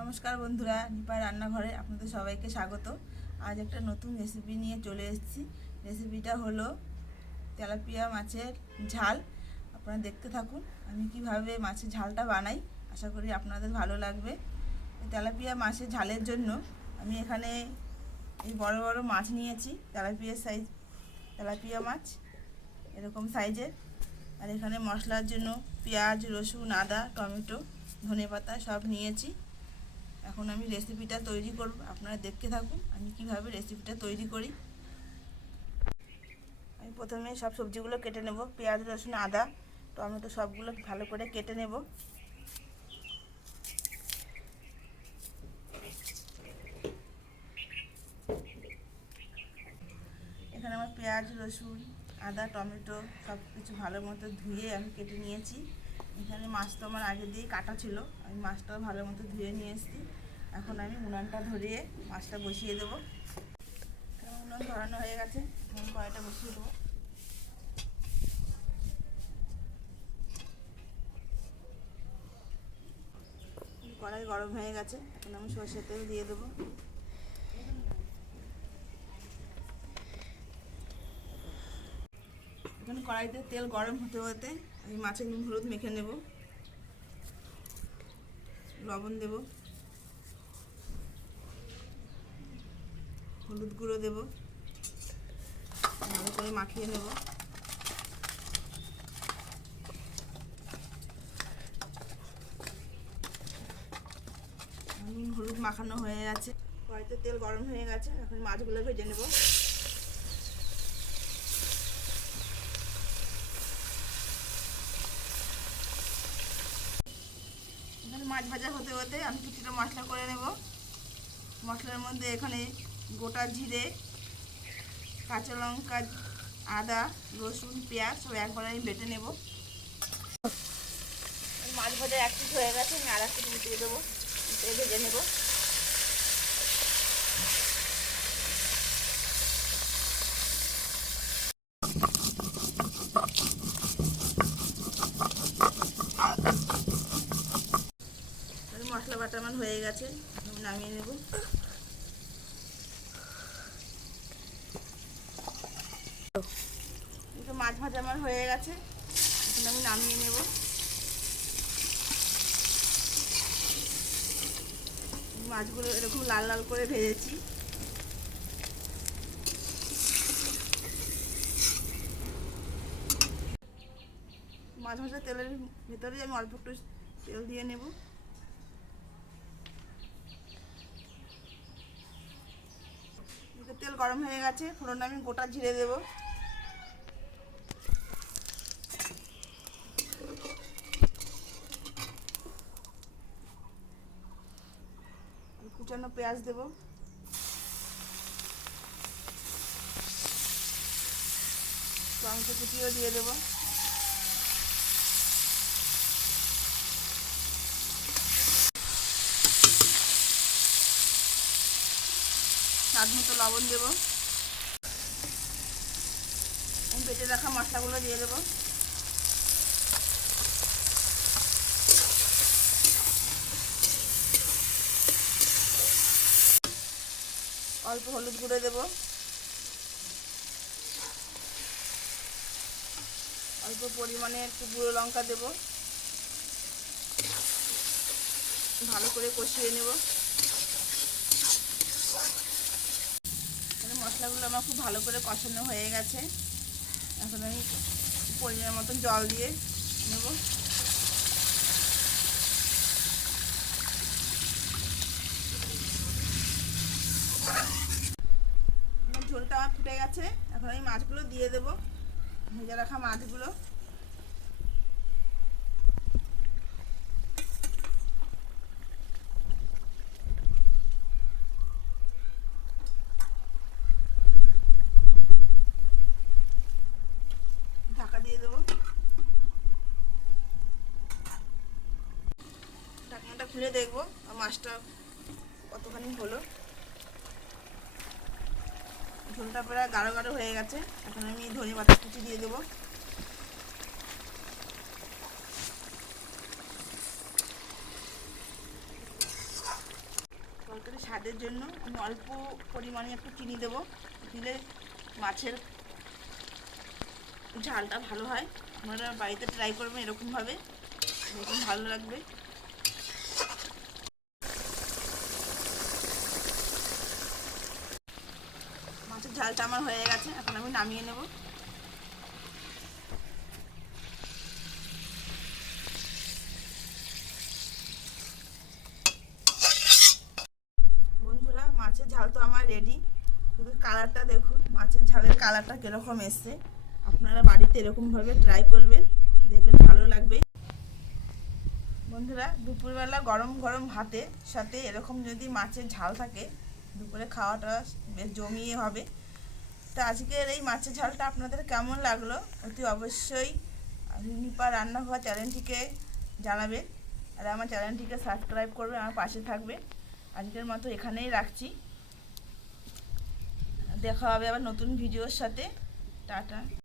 নমস্কার বন্ধুরা, নিপার রান্নাঘরে আপনাদের সবাইকে স্বাগত। আজ একটা নতুন রেসিপি নিয়ে চলে এসেছি। রেসিপিটা হলো তেলাপিয়া মাছের ঝাল। আপনারা দেখতে থাকুন আমি কিভাবে মাছের ঝালটা বানাই। আশা করি আপনাদের ভালো লাগবে। তেলাপিয়া মাছের ঝালের জন্য আমি এখানে এই বড় বড় মাছ নিয়েছি, তেলাপিয়া মাছ এরকম সাইজের। আর এখানে মশলার জন্য পেঁয়াজ, রসুন, আদা, টমেটো, ধনেপাতা সব নিয়েছি। এখন আমি রেসিপিটা তৈরি করব, আপনারা দেখতে থাকুন আমি কিভাবে রেসিপিটা তৈরি করি। আমি প্রথমে সব সবজিগুলো কেটে নেব। পেঁয়াজ, রসুন, আদা, টমেটো সবগুলো ভালো করে কেটে নেব। এখানে আমার পেঁয়াজ, রসুন, আদা, টমেটো সব কিছু ভালো মতো ধুয়ে আমি কেটে নিয়েছি। এখানে মাছ তো আমার আগে দিয়েই কাটা ছিল, আমি মাছটাও ভালো মতো ধুয়ে নিয়ে এসেছি। এখন আমি উনানটা ধরিয়ে মাছটা বসিয়ে দেবো। উনান ধরানো হয়ে গেছে, এখন কড়াইটা বসিয়ে দেবো। কড়াই গরম হয়ে গেছে, এখন আমি সরষের তেল দিয়ে দেবো। এখন কড়াইতে তেল গরম হতে হতে আমি মাছে নুন হলুদ মেখে নেব। লবণ দেব, হলুদ গুঁড়ো দেব, ভালো করে মাখিয়ে নেব। নুন হলুদ মাখানো হয়ে গেছে, কড়াইতে তেল গরম হয়ে গেছে, এখন মাছগুলো ভেজে নেব। এখানে মাছ ভাজা হতে হতে আমি কিছুটা মশলা করে নেব। মশলার মধ্যে এখানে গোটা জিরে, কাঁচা লঙ্কা, আদা, রসুন, পেঁয়াজ সব একবার আমি বেটে নেব। মাছ ভাজা এক পিঠ হয়ে গেছে, আমি আর এক পিঠ দিয়ে দেবো, ভেজে নেব। মশলা বাটা আমার হয়ে গেছে, আমি নামিয়ে নেব। মাছ ভাজা আমার হয়ে গেছে, এখন আমি নামিয়ে নেব। মাছগুলো এরকম লাল লাল করে ভেজেছি। মাছ ভাজা তেলের ভেতরেই আমি অল্প একটু তেল দিয়ে নেব। তেল গরম হয়ে গেছে, ফোড়নে আমি গোটা জিরে দেব, কুচানো পেঁয়াজ দেব, টমেটো কুচিও দিয়ে দেব। স্বাদ মতো লবণ দেব, বেটে রাখা মশলাগুলো দিয়ে দেব। অল্প হলুদ গুঁড়ো দেব, অল্প পরিমাণে একটু গুঁড়ো লঙ্কা দেব, ভালো করে কষিয়ে নেব। মশলাগুলো আমার খুব ভালো করে কষানো হয়ে গেছে, এখন আমি পরিমাণ মতন জল দিয়ে নেব। ঝোলটা আমার ফুটে গেছে, এখন আমি মাছগুলো দিয়ে দেব, ভেজে রাখা মাছগুলো। ঢাকা দিয়ে দেবো। ঢাকনাটা খুলে দেখবো মাছটা কতখানি হলো। ঝোলটা প্রায় গাঢ় গাঢ় হয়ে গেছে, এখন আমি ধনেপাতা কুচি দিয়ে দেবো। একটু স্বাদের জন্য আমি অল্প পরিমাণে একটু চিনি দেবো, দিলে মাছের ঝালটা ভালো হয়। আপনারা বাড়িতে ট্রাই করবেন এরকমভাবে, এরকম ভালো লাগবে। মাছের ঝালটা আমার হয়ে গেছে, এখন আমি নামিয়ে নেব। বন্ধুরা, মাছের ঝাল তো আমার রেডি। শুধু কালারটা দেখুন, মাছের ঝালের কালারটা কীরকম এসছে। আপনারা বাড়িতে এরকমভাবে ট্রাই করবেন, দেখবেন ভালো লাগবে। বন্ধুরা, দুপুরবেলা গরম গরম ভাতের সাথে এরকম যদি মাছের ঝাল থাকে, দুপুরে খাওয়াটা বেশ জমিয়ে হবে। তো আজকের এই মাছের ঝালটা আপনাদের কেমন লাগলো অতি অবশ্যই রিনিপা রান্নাঘর চ্যানেলটিকে জানাবেন, আর আমার চ্যানেলটিকে সাবস্ক্রাইব করবেন, আমার পাশে থাকবে। আজকের মতো এখানেই রাখছি, দেখা হবে আবার নতুন ভিডিওর সাথে। টাটা।